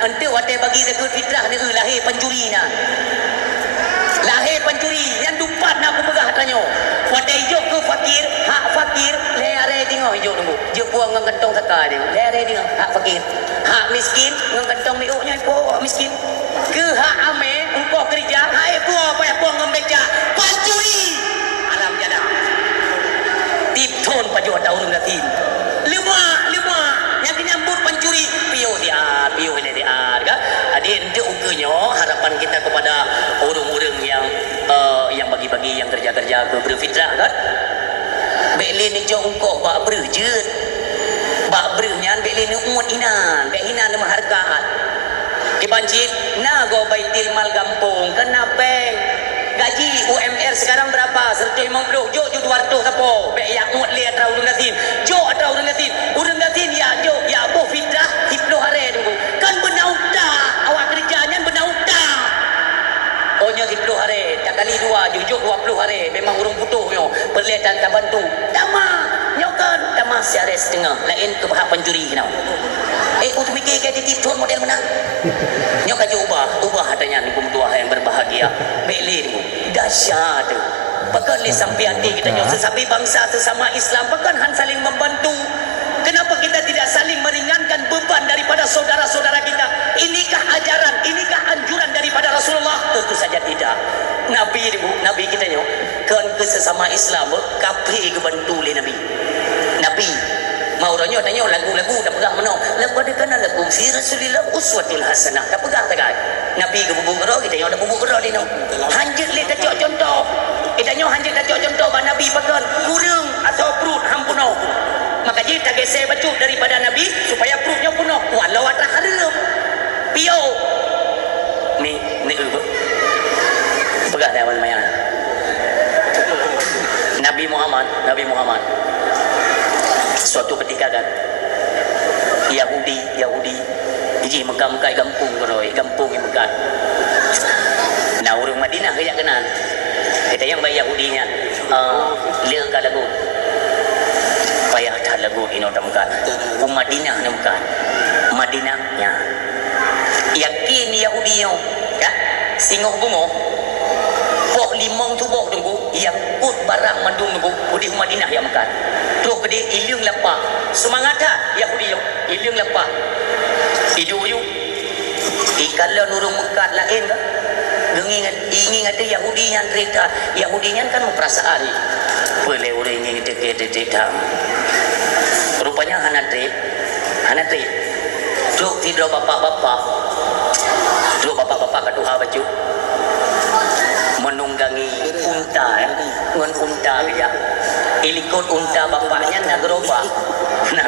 ente wate bagi zakat fitrah ni lahir pencuri na. Lahir pencuri yang dupat nak pegah tanyo. Wate hijau ke fakir, hak fakir le are tengok hijau tunggu. Je puang ngang kantong saka dia. Le are tengok hak fakir. Hak miskin ngang kantong miuknya po miskin. Ke hak ame engkau kerja, hak puang payah puang ngembeca. Pencuri. Alam jana. Tip ton paju ada urung datin. Lima yang menyambut pencuri piu dia kan adik ente ukurnya harapan kita kepada orang-orang yang bagi-bagi yang kerja-kerja berfitrah kan belin ni jauh engkau bak berjet bak bernya belin ni umut inan bek hinan nama hargaan dibancit na go baitil mal gampung kenapa gaji UMR sekarang berapa? 150 jo 200 apa? Bek yang mut le atra urang gatin. Jo atra urang gatin. Urang gatin ya jo ya boh fitrah 10 hari tunggu. Kan benauta awak kerjanya benauta. Oh nyo 10 hari tak kali 2 jo 20 hari memang urang putuh nyo. Perlihat tak bantu. Dama nyo kan dama siare setengah lain ke hak pencuri kena. Untuk mikir ke titip ton model menang. Nyo kaji ubah hatanya ni tua yang berbahagia. Belin dahsyat tu. Bahkan li sampai hati kita nyo sesabi bangsa sesama Islam bahkan han saling membantu. Kenapa kita tidak saling meringankan beban daripada saudara-saudara kita? Inikah ajaran, inikah anjuran daripada Rasulullah? Tentu saja tidak. Nabi kita nyo kan ke sesama Islam kape ke bantu le Nabi mau ranyo tanya lagu-lagu dah pegang mana lagu ada kan lagu fi Rasulillah uswatul hasanah dah pegang tak Nabi ke bubuk gero kita ada bubuk gero di no hanjit le tak contoh tanya hanjit tak contoh bah Nabi pegang kurang atau perut hampuno maka dia tak gesek baju daripada Nabi supaya perutnya penuh walau ada haram pio ni pegang dah mayan Nabi Muhammad suatu ketika kan Yahudi jadi Mekah kampung yang Mekah nah orang Madinah kayak kenal kita yang bayi Yahudinya liang ka lagu payah dah lagu ini orang Mekah Madinah ni Madinahnya yakin Yahudinya ya singoh bungo pok limong tu bok tunggu yang put barang mandung tunggu di Madinah yang Mekah terus dia ilyung lepak semangat tak Yahudi ilyung lepak hidup you kalau nurung Mekah lain kan ingin ada Yahudi yang cerita Yahudi yang kan perasaan boleh orang ingin cerita rupanya anak trip duk tidur bapak-bapak keduha baju menunggangi unta ngan unta dia ilikut unta bapaknya nak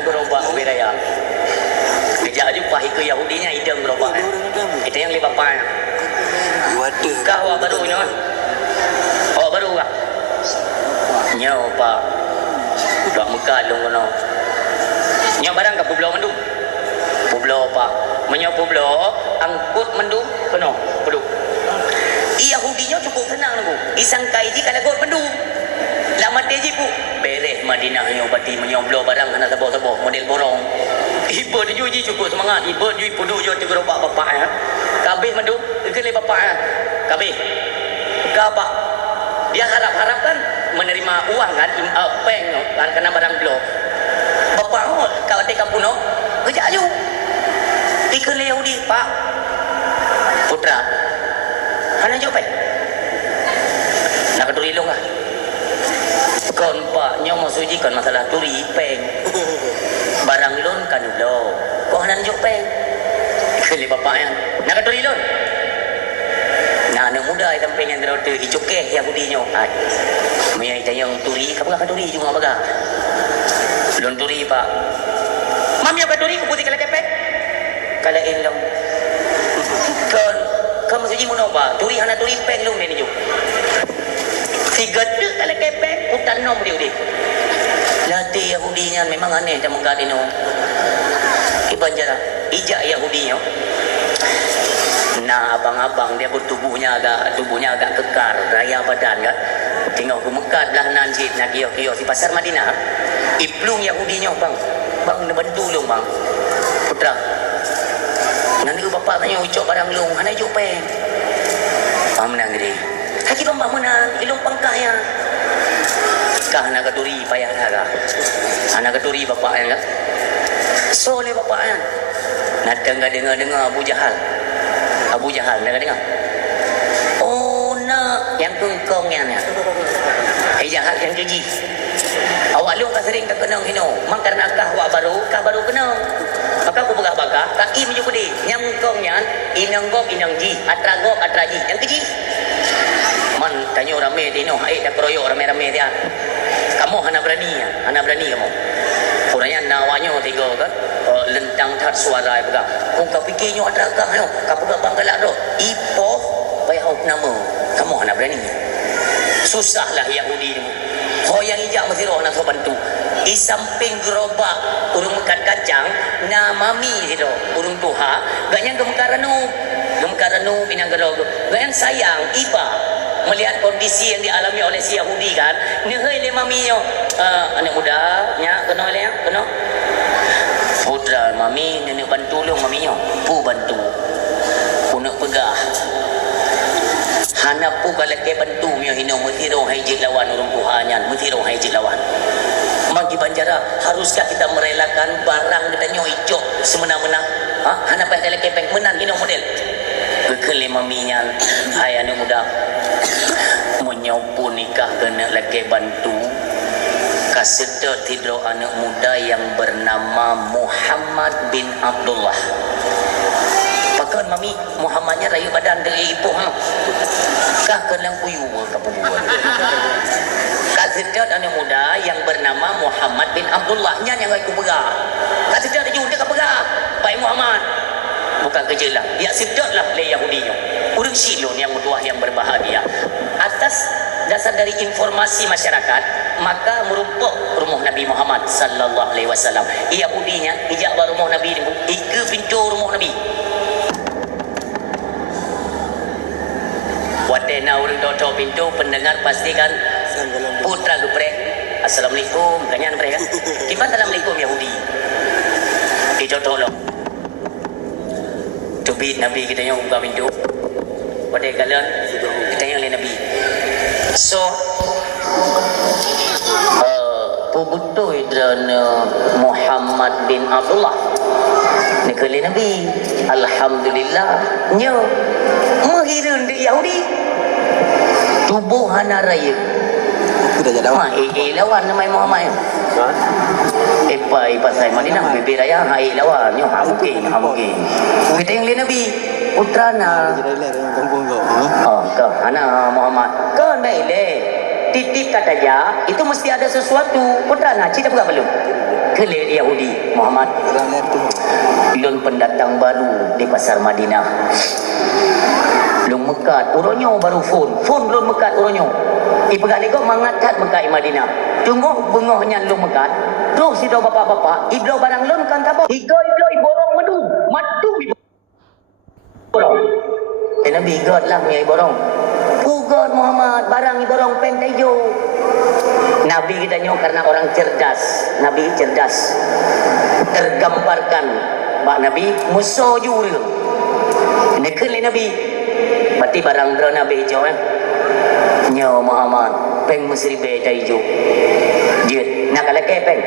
gerobak wiraya kejap jumpa ke Yahudinya idam gerobak kita yang lihat bapaknya kau barunya baru kah nyaw pak dua Mekah dong kono nyaw barang ke Pulau Mendung Pulau pak menyaw Pulau angkut Mendung kono peduk Yahudinya cukup tenang nunggu isangkai ji kalau kau Mendung lama teji pu beres Madinah nyo bati menyoblo barang anak tabo-tabo model borong ibu dia ji cukup semangat ibu dia pudu jo te gerobak bapak ya kabeh Mendung kele bapak ya kabeh bapak dia harap-harapkan menerima uang kan peng kan kena barang blo bapak kalau te kampung no kerja aju ikele Yahudi pak putra hana jo pe nak turilong ah kon pak nyomo suji kan masalah turi peng barang lon kan lo kok hanan jo peng kali bapak yang nak turi lon nah anak muda itu pengen terote icuke Yahudi nyo ai maya itayang turi kapag ka turi juga baga lon turi pak mami apa turi kuputi kala kepe kala elong kon kamu suji mo ba turi hana turi peng lo ni jo tiga tu kalau kepek hutan nom dia latih Yahudinya memang aneh dan mengkadino ibanjara ijak Yahudinya nah abang-abang dia bertubuhnya agak kekar raya badan kan tinggal ke Mekah belah nanjit nak kio-kio di pasar Madinah iplung Yahudinya bang bantu dong bang putra nanti bapak tanya ucap barang long, hana ucap peng. Paham menang gede. Haki bambang menang, ilong pangkah ya. Kah hana keturi payah dah. Hana keturi bapak yang kah? So le bapak yang. Nak dengar Abu Jahal. Abu Jahal dengar. Oh nak yang kengkongnya ni. Jahal yang keji. Awak lu kan sering tak kenang hino. Mang karena kah baru kenang. Maka aku bagah-bagah, kaki menuju pedi. Yang kongnya, inanggok inangji, atragok atraji. Yang keji. Man tanya ramai di no, hai dah keroyok ramai-ramai dia. Kamu hana berani kamu. Orangnya nawanya tiga kan. Lentang tat suara juga. Kau fikirnya atragah no. Kau pegang banggalak do. Ipoh payah nama. Kamu hana berani. Susahlah Yahudi ni. Yang ijak mesti roh nak bantu. Di samping gerobak urung makan kacang, na mami itu urung tuha, ganyang gemkaranu binang gerog. Ganyang sayang iba melihat kondisi yang dialami oleh si Yahudi kan. Nehoi le mami yo anak muda nya kena le kena. Putra mami nenek bantu lu mami yo. Pu bantu. Punak pegah. Hana pu kalau ke bantu mio hino mutiro haji lawan urung tuhanyan mutiro haji lawan. Magi banjara haruskah kita merelakan barang kita nyoijo semena-mena? Hana pa dalam kepeng menan hino model. Kekele maminyan hai anu muda. Menyaupu nikah kena laki bantu. Kasedot tidro anak muda yang bernama Muhammad bin Abdullah. Pakan mami Muhammadnya rayu badan dari ipoh kah kelang puyu kapubuan. Kasedot anak muda yang bernama Muhammad bin Abdullah nya yang aku pegah. Kasedot dia juga pegah. Baik Muhammad. Bukan kerja lah. Ya sedotlah le Yahudinya. Urang silon yang mutuah yang berbahagia. Atas dasar dari informasi masyarakat, maka merumpuk rumah Nabi Muhammad sallallahu alaihi wasallam. Yahudinya ijak rumah Nabi ni, ke pintu rumah Nabi. Watena urang toto pintu pendengar pastikan putra lupreh. Assalamualaikum kanyan mereka. Kipat assalamualaikum Yahudi. Ditoto lo. Tubit Nabi kita yang buka pintu. Pada kalian kita yang lain Nabi. So pubuto idrana Muhammad bin Abdullah. Ni kali Nabi. Alhamdulillah nyo menghirun di Yahudi. Tubuh hana raya. Sudah jadi lawan. Lawan nama Muhammad. Ipa saya Madinah bibir raya hai lawan nyo mungkin. Kita yang lain Nabi putrana. Jadi lain yang kampung kau. Kau hana Muhammad. Kau baik le. Titip kata ja, itu mesti ada sesuatu. Putrana cita bukan belum? Kele Yahudi Muhammad. Lun pendatang baru di pasar Madinah. Lun mekat uronyo baru phone lun mekat uronyo. Ipegat lego mangatat mekat Madinah. Tunggu bengohnya lun mekat. Terus sido bapak-bapak, iblo barang lun kan kabur. Iblo iborong madu iborong. Nabi God lah punya iborong. God Muhammad barang iborong peng tejo. Nabi kita nyo karena orang cerdas. Nabi cerdas. Tergambarkan Pak Nabi musuh juri. Nekeli Nabi. Berarti barang dro Nabi hijau Nyo Muhammad peng mesri be tejo. Dia nak laki peng.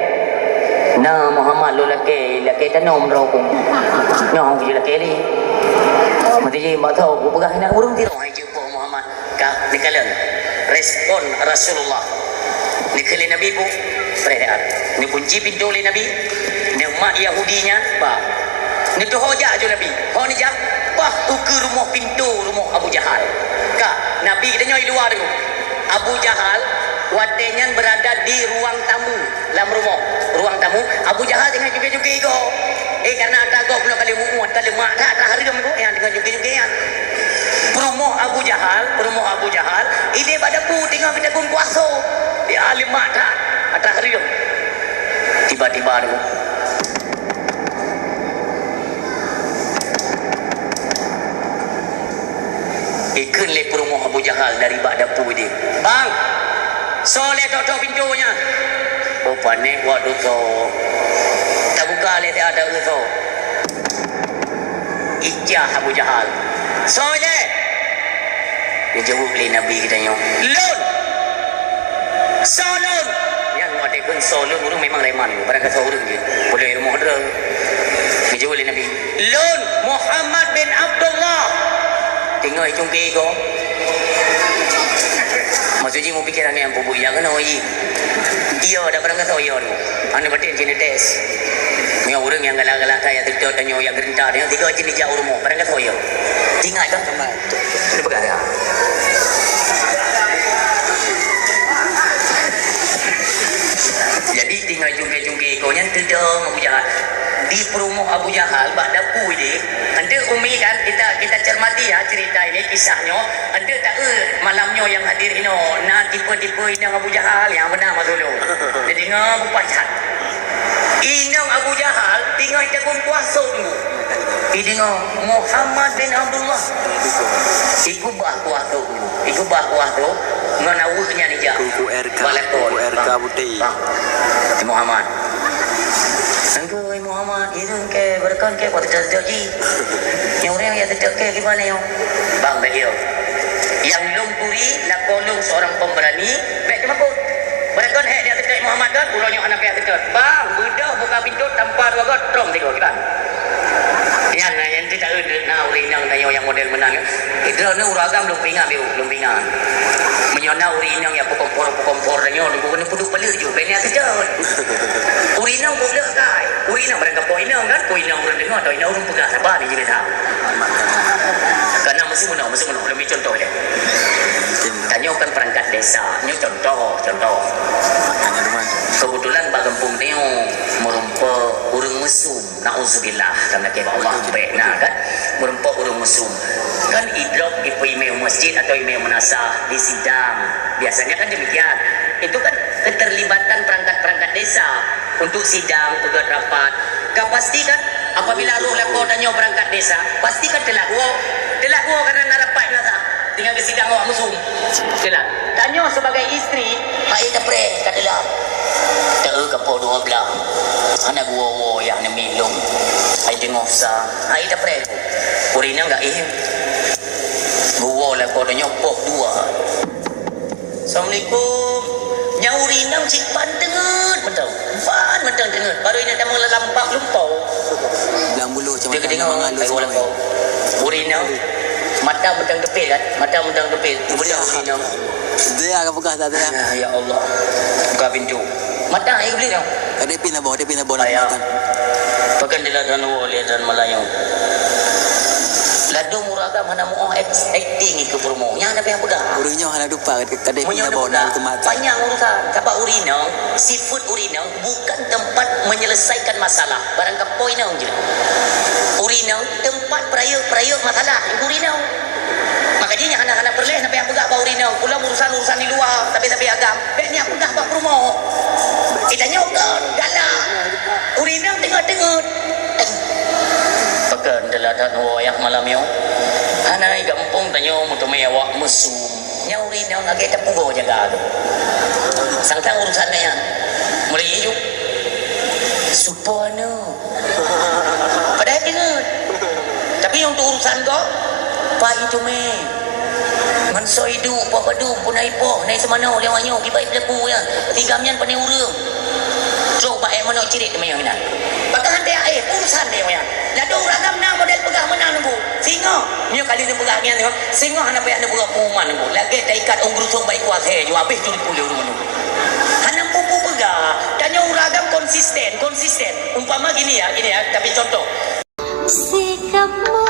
Na Muhammad lo laki tanom rokong. Nyo hong laki ni. Mesti je mak tahu aku pegah nak urung tiro hijau Muhammad. Kah ni kalian respon Rasulullah. Ni kali Nabi bu perhatian. Ni kunci pintu oleh Nabi. Ni mak Yahudinya, bah. Ni tu hoja je Nabi. Ho ni jah, bah ke rumah pintu rumah Abu Jahal. Kah Nabi kita nyoi luar tu. Abu Jahal watenya berada di ruang tamu dalam rumah. Ruang tamu Abu Jahal tengah juga-juga go. Karena ada go pula kali muat kali mak tak harga tu yang tengah juga-juga yang. Rumah Abu Jahal ini pada ku tengah kita pun kuasa di alim mata atas hari tiba-tiba tu ikut le rumah Abu Jahal dari badapu ini bang soleh toto pintunya panik waktu tu tak buka le tak ada tu ijah Abu Jahal. So je. Dia jawab oleh Nabi katanya, Lun! Solun! Yang ada pun solun, orang memang reman. Barang kata orang je. Boleh rumah dia. Dia jawab oleh Nabi, Lun! Muhammad bin Abdullah! Tengok itu ke kau. Maksudnya mau pikiran yang bubuk yang kena wajib. Iya, dah barang kata iya tu. Anda betul jenis tes. Yang orang yang galak-galak kaya terjauh tanya yang gerentah dia tiga jenis jauh rumah. Barang kata iya. Tinggal kan? Ini perkara. Jadi tinggal jungkir-jungkir kau yang terjauh Abu Jahal. Di perumahan Abu Jahal, bak dapur dia. Anda umi kan, kita cermati ya cerita ini, kisahnya. Anda tak malamnya yang hadir ini, nak tipe-tipe inang Abu Jahal yang benar masuk dulu. Dia dengar berpacat. Inang Abu Jahal, tinggal jagung kuasa tunggu. Dia dengar Muhammad bin Abdullah. Iku bah kuasa tunggu. Iku bah kuasa. Nganawuhnya ni jah. Kuku RK putih. Muhammad. Engkau Muhammad, itu ke berkan ke pada terjadi. Yang orang yang terjadi gimana yang? Bang beliau. Yang lungkuri nak kolong seorang pemberani, baik ke makut. Berkan hek dia terjadi Muhammad kan, ulangnya anak dia terjadi. Bang, budak buka pintu tanpa dua got, trom tiga kan. Yang tidak ada nak uri yang tanya yang model menang. Itu ni uragam lumpingan biu, lumpingan. Menyona uri yang pokok-pokok tanya, lugu kena puduk balik je, benya terjadi. Uri yang boleh kai. Uri yang mereka poinang kan, poinang orang dengar atau ina orang pegang sabar ni je tak. Karena mesti menang lebih contoh je. Tanyakan perangkat desa, ni contoh. Kebetulan Pak Gempung ni merumpa urang mesum, na'udzubillah, karena kata Allah baik nak kan, merumpa urang mesum. Kan idrok di imam masjid atau imam menasah di sidang. Biasanya kan demikian. Itu kan keterlibatan perangkat-perangkat desa untuk sidang, untuk rapat. Kau pastikan apabila roh leko tanya perangkat desa, pastikan telah gua karena nak rapat lah. Tinggal ke sidang awak mesum. Telah. Tanya sebagai isteri, Pak Ita Pre, katalah. Tahu kapal dua belah. Anak gua yang nak minum. Ai tengok sah. Ai Ita Pre. Urina enggak Gua lah kau dah nyopok dua. Assalamualaikum. Nyaurina cik pandengan betul. Pan dengar. Baru ini dah mula lampak lumpau. Dalam bulu macam dia mana mengalu semua. Urina mata mentang depil kan? Mata mentang depil. Benda urina. Dia akan buka tak dia. Ya Allah. Buka pintu. Mata air beli tau. Dia pindah bawah nak Ayah. makan. Pakai dia dan dan Melayu. Ladu muragam hana mau acting ke promo. Yang ada yang budak. Urunya hana dupa kada pindah bawah nak makan. Banyak urusan. Kapa urina, seafood urina bukan tempat menyelesaikan masalah. Barang ke poin je. Urina tempat perayuk masalah. Urina. Makanya hana perleh nak yang budak urina. Pula urusan di luar, tapi agam. Baiknya aku dah buat promo. Kita nyokot galak. Urina tengok. Pakan delatan wayak malam yo. Anai gampung tanyo mutumay awak mesum. Nyaurin yang agak tepugo jaga tu. Sangkang urusan na yan. Mulai iyo. Supano. Padahal dengar. Tapi yung urusan ko, pa itu me. Manso idu, papadu, punay po. Nay sa manaw, liyaw nyo, kibay pelaku yan. Tigam yan panay urang. So, ba mana cirit na mayo ina. Pagkahan dia urusan dia yan. Lado ragam na model pegang menang nunggu. Singo. Ni kali ni pegang ni tengok. Singo hana payah nak buat pengumuman nunggu. Lagi tak ikat ungrusung baik kuat he. Ju habis tu dipulih rumah nunggu. Hana pupu pegang. Tanya ragam konsisten. Umpama gini ya, tapi contoh. Sikapmu